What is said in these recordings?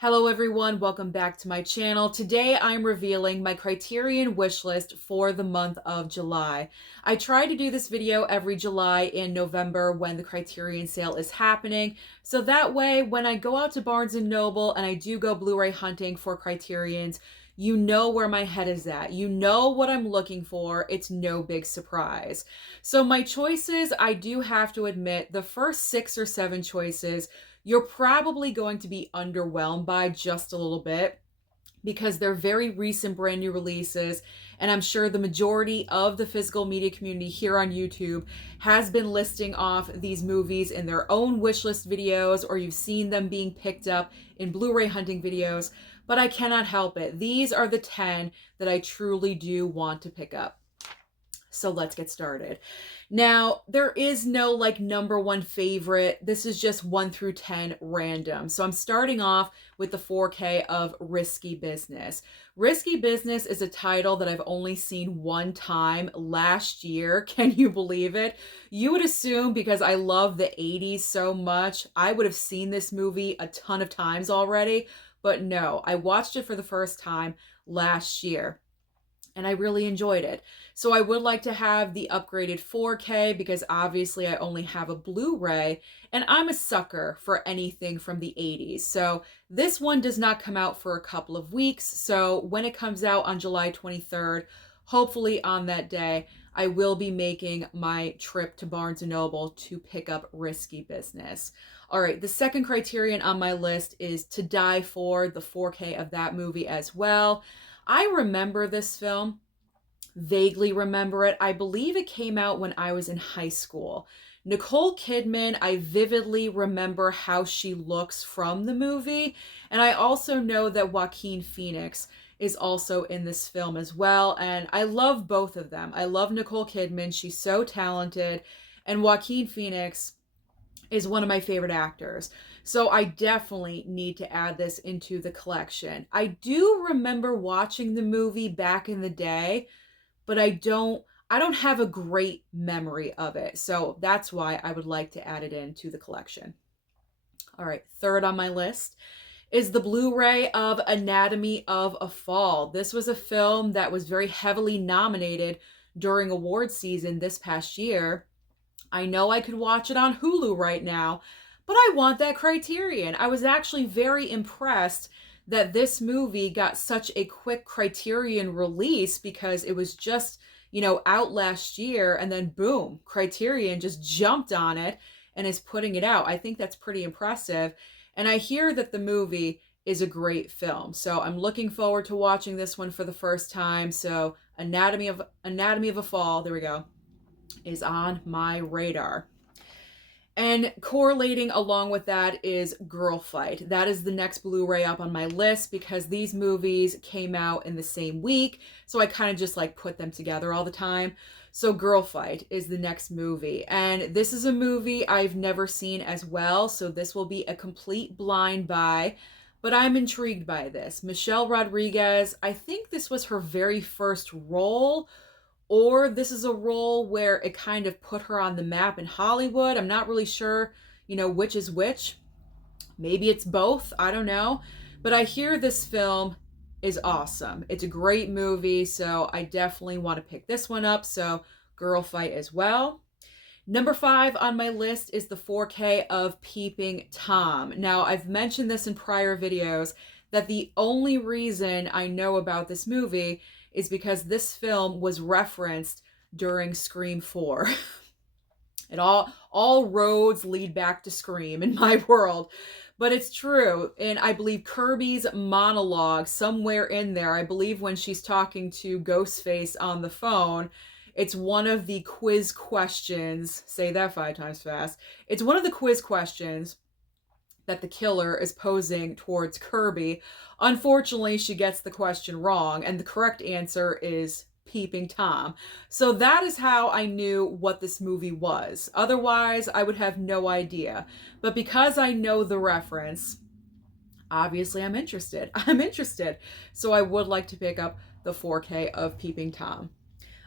Hello everyone, welcome back to my channel. Today I'm revealing my Criterion wish list for the month of July. I try to do this video every July and November when the Criterion sale is happening, so that way when I go out to Barnes & Noble and I do go Blu-ray hunting for Criterions, you know where my head is at. You know what I'm looking for. It's no big surprise. So my choices, I do have to admit, the first 6 or 7 choices you're probably going to be underwhelmed by just a little bit because they're very recent brand new releases, and I'm sure the majority of the physical media community here on YouTube has been listing off these movies in their own wish list videos, or you've seen them being picked up in Blu-ray hunting videos, but I cannot help it. These are the 10 that I truly do want to pick up. So let's get started. Now, there is no number one favorite. This is just 1 through 10 random. So I'm starting off with the 4K of Risky Business. Risky Business is a title that I've only seen one time last year. Can you believe it? You would assume because I love the 80s so much, I would have seen this movie a ton of times already. But no, I watched it for the first time last year, and I really enjoyed it. So I would like to have the upgraded 4K because obviously I only have a Blu-ray, and I'm a sucker for anything from the 80s. So this one does not come out for a couple of weeks. So when it comes out on July 23rd, hopefully on that day, I will be making my trip to Barnes & Noble to pick up Risky Business. All right, the second criterion on my list is To Die For, the 4K of that movie as well. I remember this film, vaguely remember it. I believe it came out when I was in high school. Nicole Kidman, I vividly remember how she looks from the movie. And I also know that Joaquin Phoenix is also in this film as well. And I love both of them. I love Nicole Kidman. She's so talented. And Joaquin Phoenix is one of my favorite actors. So I definitely need to add this into the collection. I do remember watching the movie back in the day, but I don't have a great memory of it. So that's why I would like to add it into the collection. All right, third on my list is the Blu-ray of Anatomy of a Fall. This was a film that was very heavily nominated during award season this past year. I know I could watch it on Hulu right now, but I want that Criterion. I was actually very impressed that this movie got such a quick Criterion release because it was just, out last year, and then boom, Criterion just jumped on it and is putting it out. I think that's pretty impressive. And I hear that the movie is a great film. So I'm looking forward to watching this one for the first time. So Anatomy of a Fall, there we go, is on my radar. And correlating along with that is Girlfight. That is the next Blu-ray up on my list because these movies came out in the same week. So I kind of just put them together all the time. So Girlfight is the next movie. And this is a movie I've never seen as well. So this will be a complete blind buy. But I'm intrigued by this. Michelle Rodriguez, I think this was her very first role, or this is a role where it kind of put her on the map in Hollywood. I'm not really sure, which is which. Maybe it's both. I don't know. But I hear this film is awesome. It's a great movie, so I definitely want to pick this one up. So Girlfight as well. Number 5 on my list is the 4K of Peeping Tom. Now, I've mentioned this in prior videos that the only reason I know about this movie is because this film was referenced during Scream 4. It all roads lead back to Scream in my world. But it's true. And I believe Kirby's monologue somewhere in there, I believe when she's talking to Ghostface on the phone, it's one of the quiz questions. Say that 5 times fast. It's one of the quiz questions that the killer is posing towards Kirby. Unfortunately, she gets the question wrong, and the correct answer is Peeping Tom. So that is how I knew what this movie was. Otherwise, I would have no idea. But because I know the reference, obviously I'm interested. I'm interested. So I would like to pick up the 4K of Peeping Tom.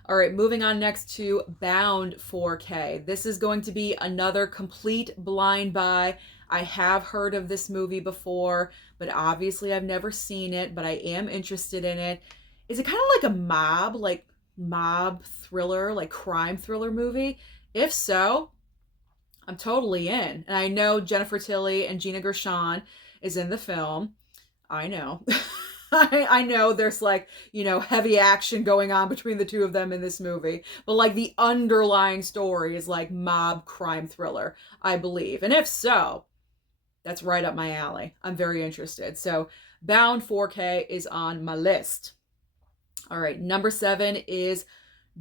All right, moving on next to Bound 4K. This is going to be another complete blind buy. I have heard of this movie before, but obviously I've never seen it, but I am interested in it. Is it kind of like a mob thriller, like crime thriller movie? If so, I'm totally in. And I know Jennifer Tilly and Gina Gershon is in the film. I know. I know there's like, heavy action going on between the two of them in this movie, but like the underlying story is like mob crime thriller, I believe. And if so, that's right up my alley. I'm very interested. So Bound 4K is on my list. All right, number 7 is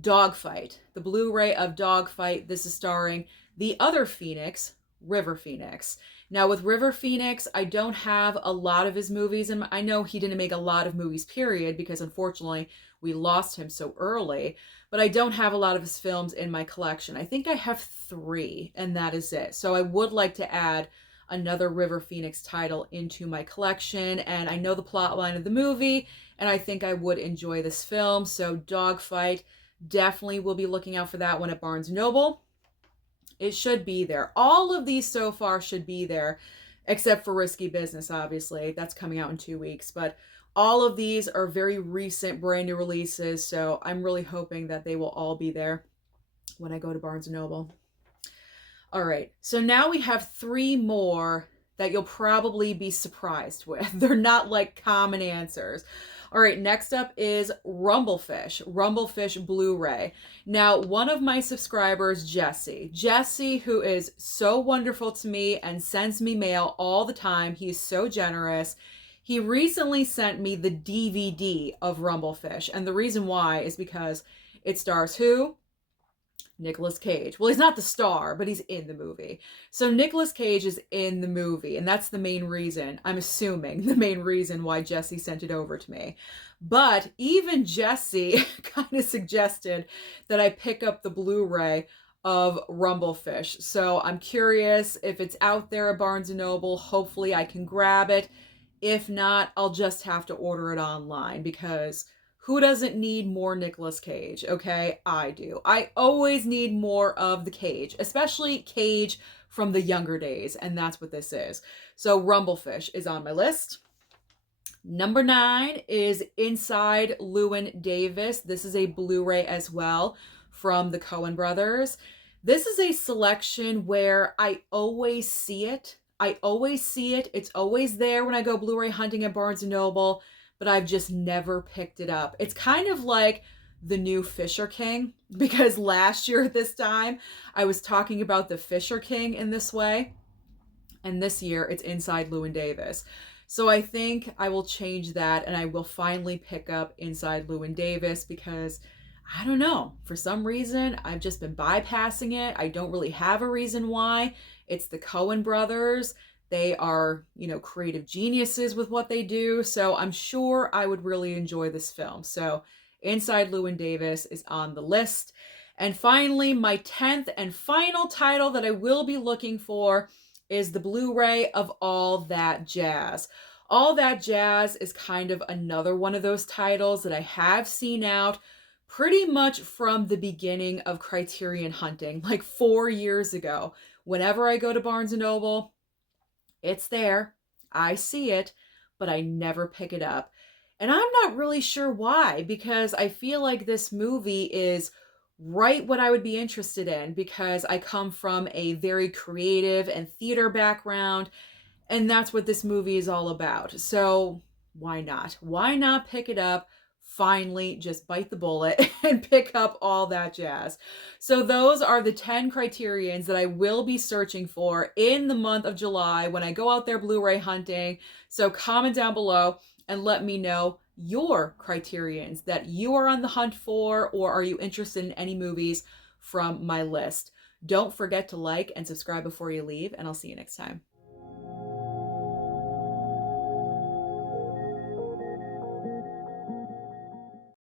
Dogfight, the Blu-ray of Dogfight. This is starring the other Phoenix, River Phoenix. Now with River Phoenix, I don't have a lot of his movies, and I know he didn't make a lot of movies, period, because unfortunately we lost him so early, but I don't have a lot of his films in my collection. I think I have 3, and that is it. So I would like to add another River Phoenix title into my collection, and I know the plot line of the movie, and I think I would enjoy this film. So Dogfight, definitely will be looking out for that one at Barnes & Noble. It should be there. All of these so far should be there, except for Risky Business, obviously. That's coming out in 2 weeks. But all of these are very recent, brand new releases, so I'm really hoping that they will all be there when I go to Barnes & Noble. All right, so now we have 3 more that you'll probably be surprised with. They're not like common answers. All right, next up is Rumblefish Blu-ray. Now, one of my subscribers, Jesse, who is so wonderful to me and sends me mail all the time. He is so generous. He recently sent me the DVD of Rumblefish, and the reason why is because it stars who? Nicolas Cage. Well, he's not the star, but he's in the movie. So Nicolas Cage is in the movie, and that's the main reason, I'm assuming, the main reason why Jesse sent it over to me. But even Jesse kind of suggested that I pick up the Blu-ray of Rumblefish. So I'm curious if it's out there at Barnes & Noble. Hopefully I can grab it. If not, I'll just have to order it online, because who doesn't need more Nicolas Cage? Okay, I do. I always need more of the Cage, especially Cage from the younger days, and that's what this is. So Rumblefish is on my list. Number 9 is Inside Llewyn Davis. This is a Blu-ray as well from the Coen brothers. This is a selection where I always see it. It's always there when I go Blu-ray hunting at Barnes & Noble, but I've just never picked it up. It's kind of like the new Fisher King, because last year at this time, I was talking about the Fisher King in this way, and this year it's Inside Llewyn Davis. So I think I will change that, and I will finally pick up Inside Llewyn Davis, because I don't know, for some reason, I've just been bypassing it. I don't really have a reason why. It's the Coen brothers. They are, creative geniuses with what they do. So I'm sure I would really enjoy this film. So Inside Llewyn Davis is on the list. And finally, my 10th and final title that I will be looking for is the Blu-ray of All That Jazz. All That Jazz is kind of another one of those titles that I have seen out pretty much from the beginning of Criterion hunting, like 4 years ago. Whenever I go to Barnes & Noble, it's there. I see it, but I never pick it up. And I'm not really sure why, because I feel like this movie is right what I would be interested in, because I come from a very creative and theater background, and that's what this movie is all about. So why not? Why not pick it up? Finally, just bite the bullet and pick up All That Jazz. So those are the 10 criterions that I will be searching for in the month of July when I go out there Blu-ray hunting. So comment down below and let me know your criterions that you are on the hunt for, or are you interested in any movies from my list. Don't forget to like and subscribe before you leave, and I'll see you next time.